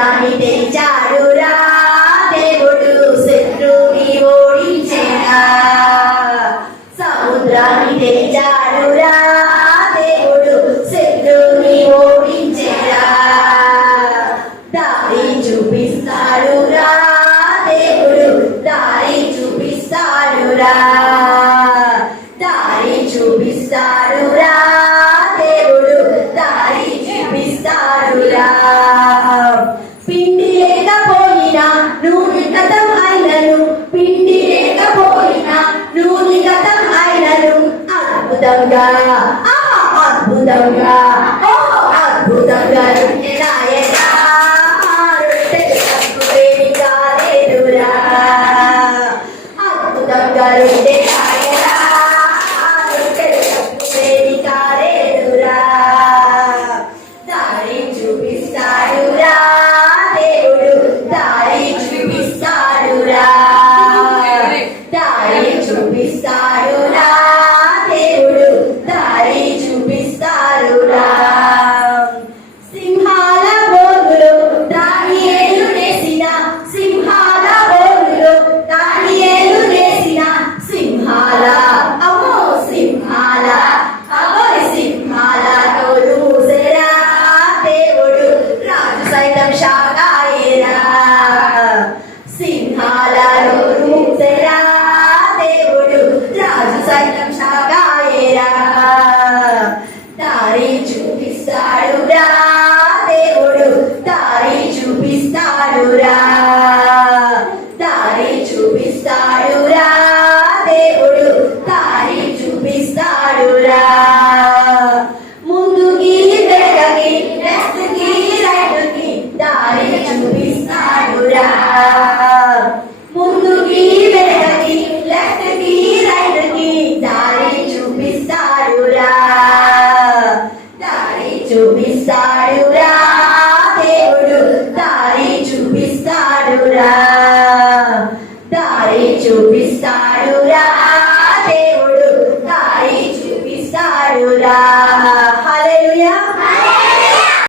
సముద్రాన్ని తెరిచాడురా దేవుడు శత్రువుని ఓడించేనా. సముద్రాన్ని తెరిచాడురా దేవుడు శత్రువుని ఓడించేనా. దారి చూపిస్తాడురా దేవుడు దారి చూపిస్తాడురా. దారి చూపిస్తాడురా దేవుడు దారి చూపిస్తాడురా. పిండి లేకపోయినా నూనె గతం అయినను, పిండి లేకపోయినా నూనె గతం అయినను అద్భుతంగా అద్భుతంగా అద్భుతంగా రాయనా. రొట్టె కాలేదురా అద్భుతంగా రొట్టె రాయనా. రొట్టె కాలేదురా. దారి చూపిస్తాడురా దేవుడు దారి చూపిస్తాడురా. దారి చూపిస్తాడురా దేవుడు దారి చూపిస్తాడురా. సింహాల బోనులో దానియేలు నేసిన, సింహాల బోనులో దానియేలు నేసిన సింహాల అమ్మో సింహాల సింహాల నోరు మూసెరా దేవుడు రాజు సైతం షాకాయేరా. సింహాల నోరు మూసెరా దేవుడు రాజు సైతం షాకాయేరా. దారి చూపిస్తాడురా దేవుడు దారి చూపిస్తాడురా. దారి చూపిస్తాడురా దేవుడు దారి చూపిస్తాడురా. ముందుకి వెనకకి లెఫ్ట్కి రైట్కి దారి చూపిస్తాడురా. ముందుకి వెనకకి లెఫ్ట్కి రైట్కి దారి చూపిస్తాడురా. దారి చూపిస్తాడురా దేవుడు దారి చూపిస్తాడురా. దారి చూపిస్తాడురా దేవుడు దారి చూపిస్తాడురా.